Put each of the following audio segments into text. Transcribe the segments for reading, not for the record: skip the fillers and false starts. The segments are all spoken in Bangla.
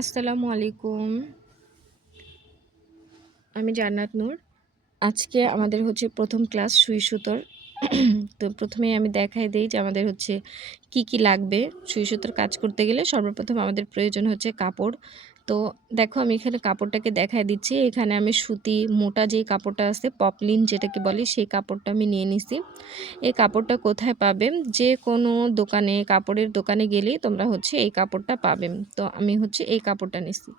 আসসালামু আলাইকুম। আমি জান্নাত নূর। আজকে আমাদের হচ্ছে ১ম ক্লাস সুই সুতোর। তো ১ম এই আমি দেখায় দেই যে আমাদের হচ্ছে কি লাগবে। সুই সুতোর কাজ করতে গেলে সর্বপ্রথম আমাদের প্রয়োজন হচ্ছে কাপড়। তো দেখো আমি এখানে কাপড়টাকে দেখায় দিচ্ছি। এখানে আমি সুতি মোটা যেই কাপড়টা আছে পপলিন যেটাকে বলে সেই কাপড়টা আমি নিয়ে নিছি। এই কাপড়টা কোথায় পাবে? যেকোনো দোকানে কাপড়ের দোকানে গেলেই তোমরা হচ্ছে এই কাপড়টা পাবে। তো আমি হচ্ছে এই কাপড়টা নিছি।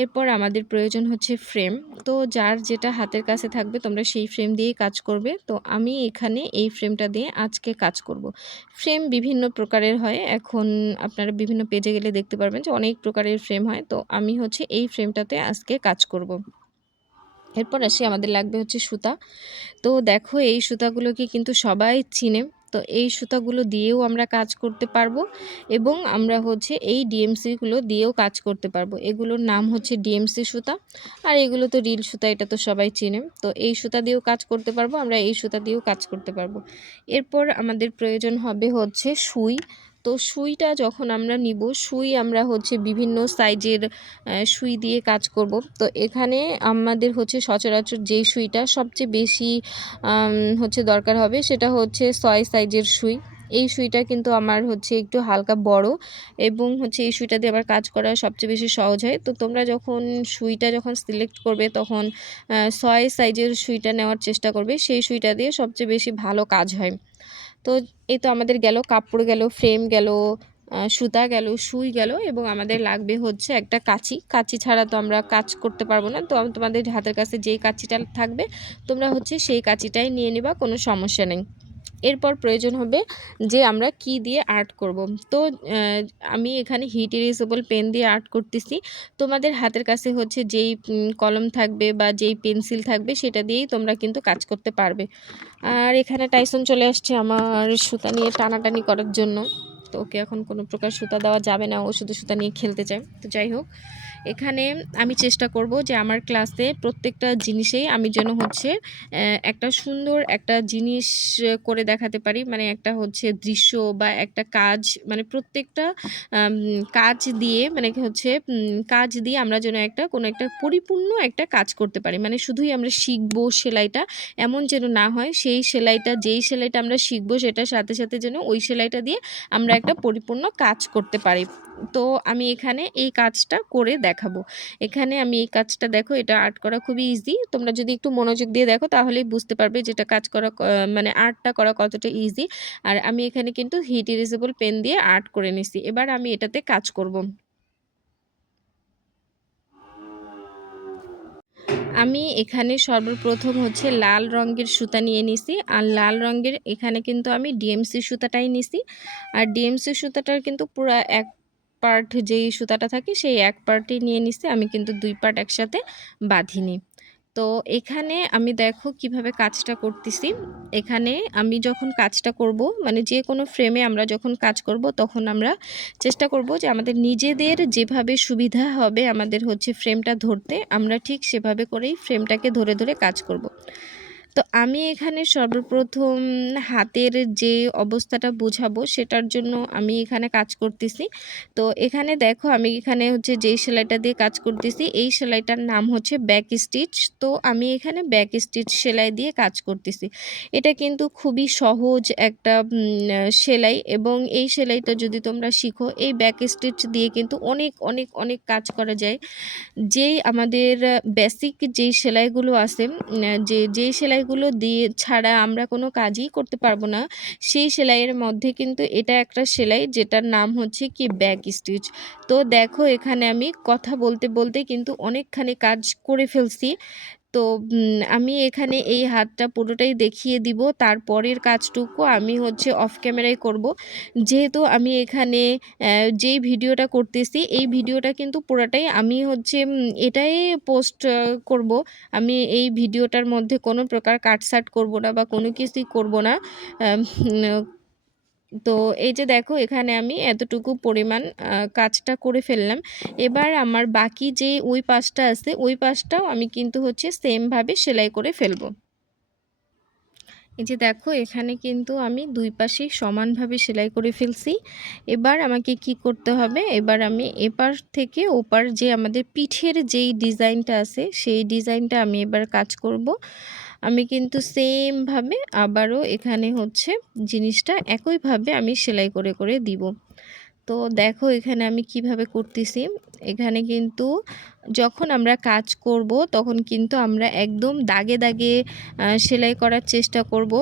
এরপর আমাদের প্রয়োজন হচ্ছে ফ্রেম। তো যার যেটা হাতের কাছে থাকবে তোমরা সেই ফ্রেম দিয়েই কাজ করবে। তো আমি এখানে এই ফ্রেমটা দিয়ে আজকে কাজ করব। ফ্রেম বিভিন্ন প্রকারের হয়। এখন আপনারা বিভিন্ন পেজে গেলে দেখতে পারবেন যে অনেক প্রকারের ফ্রেম হয়। তো আমি হচ্ছে এই ফ্রেমটাতে আজকে কাজ করব। এরপর আসি আমাদের লাগবে হচ্ছে সুতা। তো দেখো এই সুতাগুলোকে কিন্তু সবাই চিনে। তো এই সুতাগুলো দিয়েও আমরা কাজ করতে পারবো এবং আমরা হচ্ছে এই ডিএমসি গুলো দিয়েও কাজ করতে পারবো। এগুলোর নাম হচ্ছে ডিএমসি সুতা। আর এগুলো তো রিল সুতা, এটা তো সবাই চিনে। তো এই সুতা দিয়েও কাজ করতে পারবো, আমরা এই সুতা দিয়েও কাজ করতে পারবো। এরপর আমাদের প্রয়োজন হবে হচ্ছে সুই। তো সুইটা যখন আমরা নিব, সুই আমরা হচ্ছে বিভিন্ন সাইজের সুই দিয়ে কাজ করব। তো এখানে আমাদের হচ্ছে সচরাচর যেই সুইটা সবচেয়ে বেশি হচ্ছে দরকার হবে সেটা হচ্ছে ৬ সাইজের সুই। এই সুইটা কিন্তু আমার হচ্ছে একটু হালকা বড় এবং হচ্ছে এই সুইটা দিয়ে আবার কাজ করা সবচেয়ে বেশি সহজ হয়। তো তোমরা যখন সুইটা যখন সিলেক্ট করবে তখন ৬ সাইজের সুইটা নেওয়ার চেষ্টা করবে। সেই সুইটা দিয়ে সবচেয়ে বেশি ভালো কাজ হয়। তো এই তো আমাদের গেল কাপড়, গেল ফ্রেম, গেল সুতা, গেল সুই গেল এবং আমাদের লাগবে হচ্ছে একটা কাঁচি। কাঁচি ছাড়া তো আমরা কাজ করতে পারবো না। তো তোমাদের হাতের কাছে যেই কাঁচিটা থাকবে তোমরা হচ্ছে সেই কাঁচিটাই নিয়ে নিবা, কোনো সমস্যা নেই। এরপর প্রয়োজন হবে যে আমরা কি দিয়ে আর্ট করব। তো আমি এখানে হিট ইরেজেবল পেন দিয়ে আর্ট করতেছি। তোমাদের হাতের কাছে হচ্ছে যেই কলম থাকবে বা যেই পেন্সিল থাকবে সেটা দিয়েই তোমরা কিন্তু কাজ করতে পারবে। আর এখানে টাইসন চলে আসছে আমার সুতা নিয়ে টানাটানি করার জন্য। তো ওকে এখন কোনো প্রকার সুতা দেওয়া যাবে না, ও শুধু সুতা নিয়ে খেলতে চায়। তো যাই হোক, এখানে আমি চেষ্টা করব যে আমার ক্লাসে প্রত্যেকটা জিনিসেই আমি যেন হচ্ছে একটা সুন্দর একটা জিনিস করে দেখাতে পারি। মানে একটা হচ্ছে দৃশ্য বা একটা কাজ, মানে প্রত্যেকটা কাজ দিয়ে মানে হচ্ছে কাজ দিয়ে আমরা যেন একটা কোনো একটা পরিপূর্ণ একটা কাজ করতে পারি। মানে শুধুই আমরা শিখবো সেলাইটা এমন যেন না হয়। সেই সেলাইটা যেই সেলাইটা আমরা শিখবো সেটার সাথে সাথে যেন ওই সেলাইটা দিয়ে আমরা একটা পরিপূর্ণ কাজ করতে পারি। তো আমি এখানে এই কাজটা করে দেখাবো। এখানে আমি এই কাজটা দেখো, এটা আর্ট করা খুবই ইজি। তোমরা যদি একটু মনোযোগ দিয়ে দেখো তাহলেই বুঝতে পারবে যে এটা কাজ করা মানে আর্টটা করা কতটা ইজি। আর আমি এখানে কিন্তু হিট ইরেজেবল পেন দিয়ে আর্ট করে নিছি। এবার আমি এটাতে কাজ করব। আমি এখানে সর্বপ্রথম হচ্ছে লাল রঙের সুতা নিয়ে নিছি। আর লাল রঙের এখানে কিন্তু আমি ডিএমসি সুতাটাই নিছি। আর ডিএমসি সুতাটার কিন্তু পুরা এক পার্ট যেই সুতাটা থাকে সেই এক পার্টই নিয়ে নিছি। আমি কিন্তু ২ পার্ট একসাথে বাঁধিনি। তো এখানে আমি দেখো কিভাবে কাজটা করতেছি। এখানে আমি যখন কাজটা করব, মানে যেকোনো ফ্রেমে আমরা যখন কাজ করব তখন আমরা চেষ্টা করব যে আমাদের নিজেদের যেভাবে সুবিধা হবে আমাদের হচ্ছে ফ্রেমটা ধরতে, আমরা ঠিক সেভাবে করেই ফ্রেমটাকে ধরে ধরে কাজ করব। তো আমি এখানে সর্বপ্রথম হাতের যে অবস্থাটা বোঝাবো সেটার জন্য আমি এখানে কাজ করতেছি। তো এখানে দেখো আমি এখানে হচ্ছে যেই সেলাইটা দিয়ে কাজ করতেছি এই সেলাইটার নাম হচ্ছে ব্যাক স্টিচ। তো আমি এখানে ব্যাক স্টিচ সেলাই দিয়ে কাজ করতেছি। এটা কিন্তু খুবই সহজ একটা সেলাই এবং এই সেলাইটা যদি তোমরা শিখো এই ব্যাক স্টিচ দিয়ে কিন্তু অনেক অনেক অনেক কাজ করা যায়। যেই আমাদের বেসিক যেই সেলাইগুলো আছে, যেই সেলাইগুলো দিয়ে ছাড়া আমরা কোনো কাজই করতে পারবো না, সেই সেলাইয়ের মধ্যে কিন্তু এটা একটা সেলাই যেটার নাম হচ্ছে কি ব্যাক স্টিচ। তো দেখো এখানে আমি কথা বলতে বলতে কিন্তু অনেকখানি কাজ করে ফেলছি। তো আমি এখানে এই হাতটা পুরোটাই দেখিয়ে দিব। তারপরের কাজটুকু আমি হচ্ছে অফ ক্যামেরায় করব। যেহেতু আমি এখানে যেই ভিডিওটা করতেছি এই ভিডিওটা কিন্তু পুরাটাই আমি হচ্ছে এটাই পোস্ট করব। আমি এই ভিডিওটার মধ্যে কোনো প্রকার কাটছাঁট করব না বা কোনো কিছুই করব না। আম তো এই যে দেখো এখানে আমি এতটুকু পরিমাণ কাজটা করে ফেললাম। এবার আমার বাকি যে ওই পাশটা আছে ওই পাশটাও আমি কিন্তু হচ্ছে সেম ভাবে সেলাই করে ফেলবো। এই যে দেখো এখানে কিন্তু আমি দুই পাশেই সমানভাবে সেলাই করে ফেলছি। এবার আমাকে কি করতে হবে, এবার আমি এপার থেকে ওপার যে আমাদের পিঠের যেই ডিজাইনটা আছে সেই ডিজাইনটা আমি এবার কাজ করব। আমি কিন্তু সেমভাবে আবারও এখানে হচ্ছে জিনিসটা একইভাবে আমি সেলাই করে করে দিব। তো দেখো এখানে আমি কিভাবে করতেছি। এখানে কিন্তু যখন আমরা কাজ করব তখন কিন্তু আমরা একদম দাগে দাগে সেলাই করার চেষ্টা করব।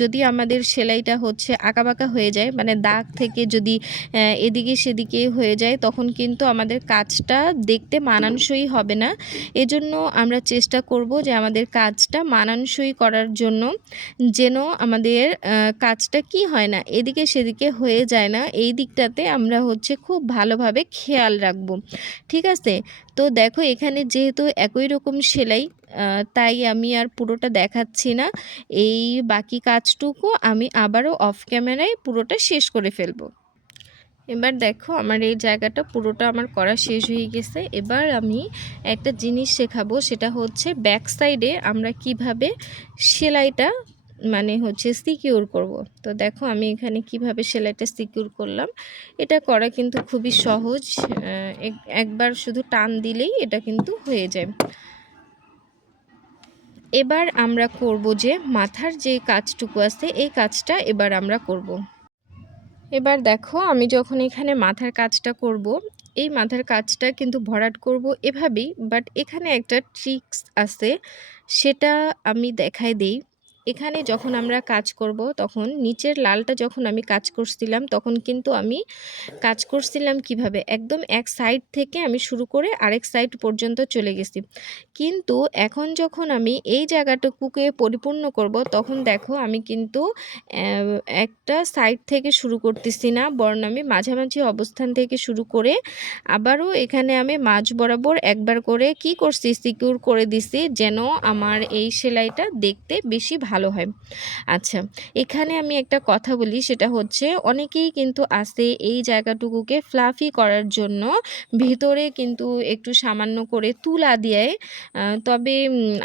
যদি আমাদের সেলাইটা হচ্ছে আঁকাবাঁকা হয়ে যায়, মানে দাগ থেকে যদি এদিকে সেদিকে হয়ে যায়, তখন কিন্তু আমাদের কাজটা দেখতে মানানসই হবে না। এজন্য আমরা চেষ্টা করব যে আমাদের কাজটা মানানসই করার জন্য যেন আমাদের কাজটা কি হয় না, এদিকে সেদিকে হয়ে যায় না, এই দিকটাতে আমরা হচ্ছে খুব ভালোভাবে খেয়াল রাখব। ঠিক আছে? তো দেখো এখানে যেহেতু একই রকম সেলাই, তাই আমি আর পুরোটা দেখাচ্ছি না। এই বাকি কাজটুকু আমি আবারও অফ ক্যামেরায় পুরোটা শেষ করে ফেলবো। এবার দেখো আমার এই জায়গাটা পুরোটা আমার করা শেষ হয়ে গেছে। এবার আমি একটা জিনিস শেখাবো, সেটা হচ্ছে ব্যাক সাইডে আমরা কিভাবে সেলাইটা মানে হচ্ছে সিকিউর করব। তো দেখো আমি এখানে কিভাবে সেলাইটা সিকিউর করলাম। এটা করা কিন্তু খুবই সহজ, একবার শুধু টান দিলেই এটা কিন্তু হয়ে যায়। এবার আমরা করব যে মাথার যে কাজটুকু আছে এই কাজটা এবার আমরা করব। এবার দেখো আমি যখন এখানে মাথার কাজটা করব, এই মাথার কাজটা কিন্তু ভরাট করব এভাবেই, বাট এখানে একটা ট্রিক্স আছে, সেটা আমি দেখাই দেই। এখানে যখন আমরা কাজ করব তখন নিচের লালটা যখন আমি কাজ করছিলাম তখন কিন্তু আমি কাজ করছিলাম কিভাবে, একদম এক সাইড থেকে আমি শুরু করে আরেক সাইড পর্যন্ত চলে গেছি। কিন্তু এখন যখন আমি এই জায়গাটুকুকে পরিপূর্ণ করব তখন দেখো আমি কিন্তু একটা সাইড থেকে শুরু করতেছি না, বরং আমি মাঝামাঝি অবস্থান থেকে শুরু করে আবারও এখানে আমি মাঝ বরাবর একবার করে কি করছি, সিকিউর করে দিছি, যেন আমার এই সেলাইটা দেখতে বেশি ভালো হয়। আচ্ছা, এখানে আমি একটা কথা বলি, সেটা হচ্ছে অনেকেই কিন্তু আছে এই জায়গাটুকুকে ফ্লাফি করার জন্য ভিতরে কিন্তু একটু সামান্য করে তুলা দিয়ে, তবে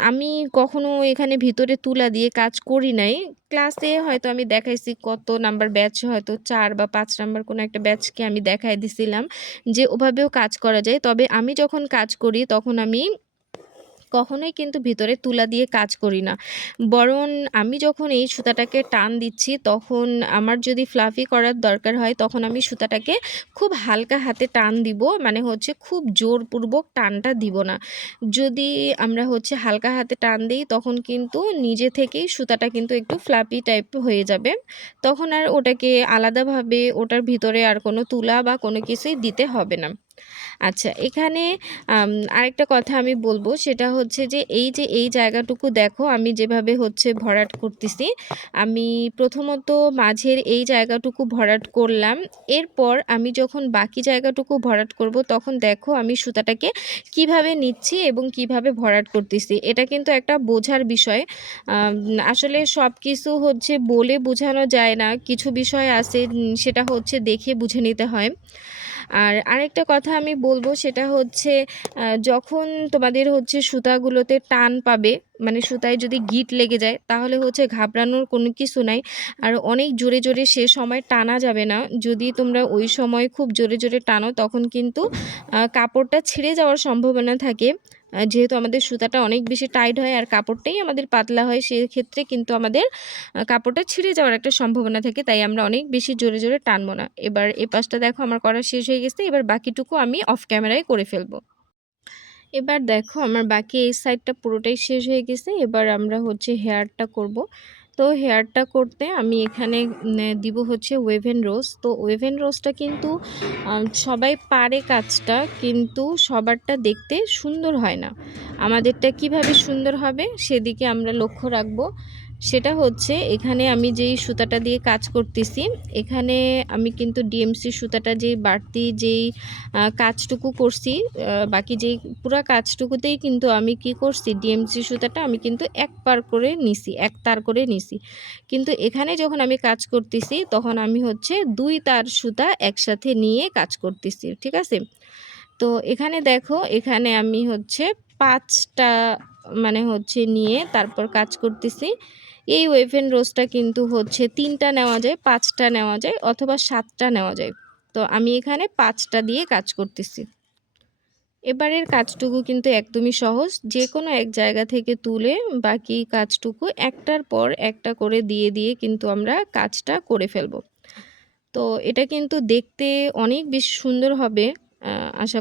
আমি কখনো এখানে ভিতরে তুলা দিয়ে কাজ করি নাই। ক্লাসে হয়তো আমি দেখাইছি, কত নাম্বার ব্যাচ হয়তো 4 বা 5 নাম্বার কোনো একটা ব্যাচকে আমি দেখাই দিছিলাম যে ওভাবেও কাজ করা যায়। তবে আমি যখন কাজ করি তখন আমি কখনোই কিন্তু ভিতরে তুলা দিয়ে কাজ করি না, বরং আমি যখন এই সুতাটাকে টান দিচ্ছি তখন আমার যদি ফ্লাফি করার দরকার হয় তখন আমি সুতাটাকে খুব হালকা হাতে টান দিব, মানে হচ্ছে খুব জোরপূর্বক টানটা দিব না। যদি আমরা হচ্ছে হালকা হাতে টান দিই তখন কিন্তু নিজে থেকেই সুতাটা কিন্তু একটু ফ্লাফি টাইপ হয়ে যাবে, তখন আর ওটাকে আলাদাভাবে ওটার ভিতরে আর কোনো তুলা বা কোনো কিছুই দিতে হবে না। আচ্ছা, এখানে আরেকটা কথা আমি বলবো, সেটা হচ্ছে যে এই জায়গাটুকু দেখো আমি যেভাবে হচ্ছে ভরাট করতেছি। আমি প্রথমত মাঝের এই জায়গাটুকু ভরাট করলাম, এরপর আমি যখন বাকি জায়গাটুকু ভরাট করব তখন দেখো আমি সুতাটাকে কিভাবে নিচ্ছি এবং কিভাবে ভরাট করতেছি। এটা কিন্তু একটা বোঝার বিষয়। আসলে সব কিছু হচ্ছে বলে বোঝানো যায় না, কিছু বিষয় আছে সেটা হচ্ছে দেখে বুঝে নিতে হয়। আর আরেকটা কথা আমি বলবো, সেটা হচ্ছে যখন তোমাদের হচ্ছে সুতাগুলোতে টান পাবে, মানে সুতায় যদি গিঁট লেগে যায় তাহলে হচ্ছে ঘাবড়ানোর কোনো কিছু নাই। আর অনেক জোরে জোরে সে সময় টানা যাবে না, যদি তোমরা ওই সময় খুব জোরে জোরে টানো তখন কিন্তু কাপড়টা ছিঁড়ে যাওয়ার সম্ভাবনা থাকে। যেহেতু আমাদের সুতাটা অনেক বেশি টাইট হয় আর কাপড়টাই আমাদের পাতলা হয়, সেক্ষেত্রে কিন্তু আমাদের কাপড়টা ছিঁড়ে যাওয়ার একটা সম্ভাবনা থাকে, তাই আমরা অনেক বেশি জোরে জোরে টানবো না। এবার এই পাশটা দেখো আমার করা শেষ হয়ে গেছে, এবার বাকিটুকু আমি অফ ক্যামেরায় করে ফেলবো। এবার দেখো আমার বাকি এই সাইডটা পুরোটাই শেষ হয়ে গেছে, এবার আমরা হচ্ছে হেয়ারটা করব। তো হেয়ারটা করতে আমি এখানে দিব হচ্ছে ওয়েভেন রোজ। তো ওয়েভেন রোজটা কিন্তু সবাই পারে কাজটা, কিন্তু সবারটা দেখতে সুন্দর হয় না। আমাদেরটা কিভাবে সুন্দর হবে সেদিকে আমরা লক্ষ্য রাখবো। সেটা হচ্ছে এখানে আমি যেই সুতাটা দিয়ে কাজ করতেছি, এখানে আমি কিন্তু ডিএমসি সুতাটা যেই বাড়তি যেই কাজটুকু করছি, বাকি যেই পুরো কাজটুকুতেই কিন্তু আমি কি করছি, ডিএমসি সুতাটা আমি কিন্তু এক পার করে নিছি, এক তার করে নিছি। কিন্তু এখানে যখন আমি কাজ করতেছি তখন আমি হচ্ছে 2 তার সুতা একসাথে নিয়ে কাজ করতেছি। ঠিক আছে? তো এখানে দেখো এখানে আমি হচ্ছে 5টা মানে হচ্ছে নিয়ে তারপর কাজ করতেছি। এই ওয়েভেন রোজটা কিন্তু হচ্ছে 3টা নেওয়া যায়, 5টা নেওয়া যায় অথবা 7টা নেওয়া যায়। তো আমি এখানে 5টা দিয়ে কাজ করতেছি। এবারের কাজটুকু কিন্তু একদমই সহজ। যেকোনো এক জায়গা থেকে তুলে বাকি কাজটুকু একটার পর একটা করে দিয়ে দিয়ে কিন্তু আমরা কাজটা করে ফেলব। তো এটা কিন্তু দেখতে অনেক বেশি সুন্দর হবে, আশা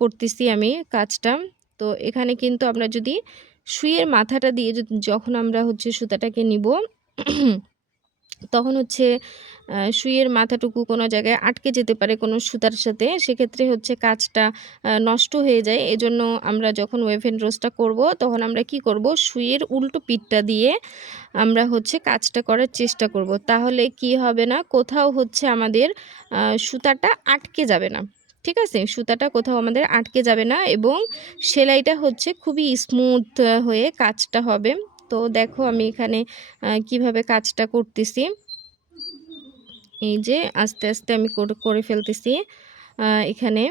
করতেছি আমি কাজটা। তো এখানে কিন্তু আমরা যদি সুইয়ের মাথাটা দিয়ে যখন আমরা হচ্ছে সুতাটাকে নিব তখন হচ্ছে সুইয়ের মাথাটুকু কোনো জায়গায় আটকে যেতে পারে কোনো সুতার সাথে। সেক্ষেত্রে হচ্ছে কাজটা নষ্ট হয়ে যায়। এজন্য আমরা যখন ওয়েভেন রোজটা করব তখন আমরা কি করব, সুইয়ের উল্টো পিঠটা দিয়ে আমরা হচ্ছে কাজটা করার চেষ্টা করব। তাহলে কি হবে না, কোথাও হচ্ছে আমাদের সুতাটা আটকে যাবে না। ঠিক আছে? সুতাটা কোথাও আমাদের আটকে যাবে না এবং সেলাইটা হচ্ছে খুবই স্মুথ হয়ে কাজটা হবে। তো দেখো আমি এখানে কিভাবে কাজটা করতেছি। এই যে আস্তে আস্তে আমি করে ফেলতেছি এখানে।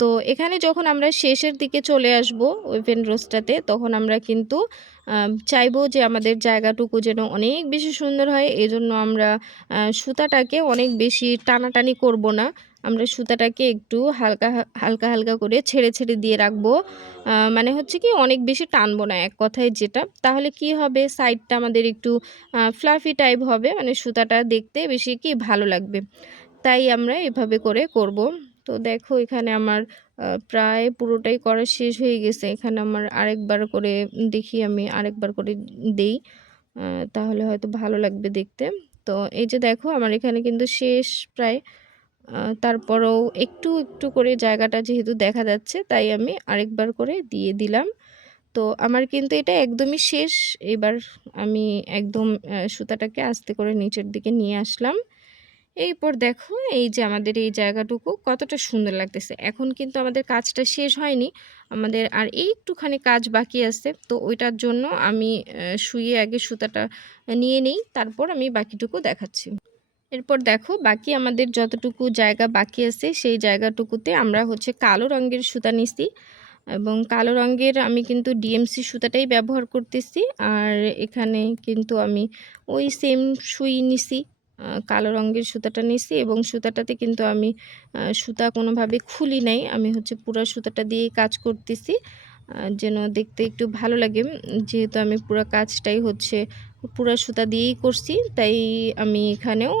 তো এখানে যখন আমরা শেষের দিকে চলে আসব ওভেন রোস্টটাতে, তখন আমরা কিন্তু চাইবো যে আমাদের জায়গাটুকু যেন অনেক বেশি সুন্দর হয়। এজন্য আমরা সুতাটাকে অনেক বেশি টানাটানি করব না। আমরা সুতাটাকে একটু হালকা হালকা হালকা করে ছেড়ে ছেড়ে দিয়ে রাখবো। মানে হচ্ছে কি অনেক বেশি টানবো না এক কথায় যেটা। তাহলে কি হবে, সাইডটা আমাদের একটু ফ্লাফি টাইপ হবে, মানে সুতাটা দেখতে বেশি কি ভালো লাগবে। তাই আমরা এভাবে করে করব। তো দেখো এখানে আমার প্রায় পুরোটাই করা শেষ হয়ে গেছে। এখানে আমার আরেকবার করে দেখি, আমি আরেকবার করে দেই, তাহলে হয়তো ভালো লাগবে দেখতে। তো এই যে দেখো আমার এখানে কিন্তু শেষ প্রায়। তারপরেও একটু একটু করে জায়গাটা যেহেতু দেখা যাচ্ছে তাই আমি আরেকবার করে দিয়ে দিলাম। তো আমার কিন্তু এটা একদমই শেষ। এবার আমি একদম সুতাটাকে আস্তে করে নিচের দিকে নিয়ে আসলাম। এরপর দেখো এই যে আমাদের এই জায়গাটুকু কতটা সুন্দর লাগতেছে। এখন কিন্তু আমাদের কাজটা শেষ হয়নি। আমাদের আর একটুখানি কাজ বাকি আছে। তো ওইটার জন্য আমি শুইয়ে আগে সুতাটা নিয়ে নেই, তারপর আমি বাকিটুকু দেখাচ্ছি। এরপর দেখো বাকি আমাদের যতটুকু জায়গা বাকি আছে সেই জায়গাটুকুতে আমরা হচ্ছে কালো রঙের সুতা নিছি এবং কালো রঙের আমি কিন্তু ডিএমসি সুতাটাই ব্যবহার করতেছি। আর এখানে কিন্তু আমি ওই সেম সুই নিছি, কালো রঙের সুতাটা নিছি এবং সুতাটাতে কিন্তু আমি সুতা কোনোভাবে খুলি নাই। আমি হচ্ছে পুরা সুতাটা দিয়েই কাজ করতেছি যেন দেখতে একটু ভালো লাগে। যেহেতু আমি পুরা কাজটাই হচ্ছে পুরা সুতা দিয়েই করছি, তাই আমি এখানেও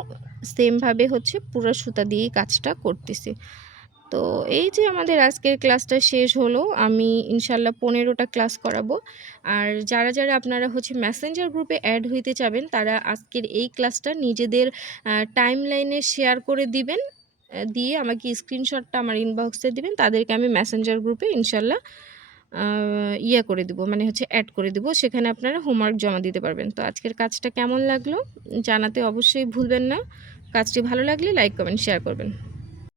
সেমভাবে হচ্ছে পুরা সুতা দিয়েই কাজটা করতেছি। তো এই যে আমাদের আজকের ক্লাসটা শেষ হলো। আমি ইনশাল্লাহ 15টা ক্লাস করাবো। আর যারা যারা আপনারা হচ্ছে মেসেঞ্জার গ্রুপে অ্যাড হইতে চাবেন তারা আজকের এই ক্লাসটা নিজেদের টাইমলাইনে শেয়ার করে দিবেন, দিয়ে আমাকে স্ক্রিনশটটা আমার ইনবক্সে দিবেন। তাদেরকে আমি মেসেঞ্জার গ্রুপে ইনশাল্লাহ ইয়ে করে দিব, মানে হচ্ছে অ্যাড করে দিব। সেখানে আপনারা হোমওয়ার্ক জমা দিতে পারবেন। তো আজকের কাজটা কেমন লাগলো জানাতে অবশ্যই ভুলবেন না। কাজটি ভালো লাগলে লাইক কমেন্ট শেয়ার করবেন।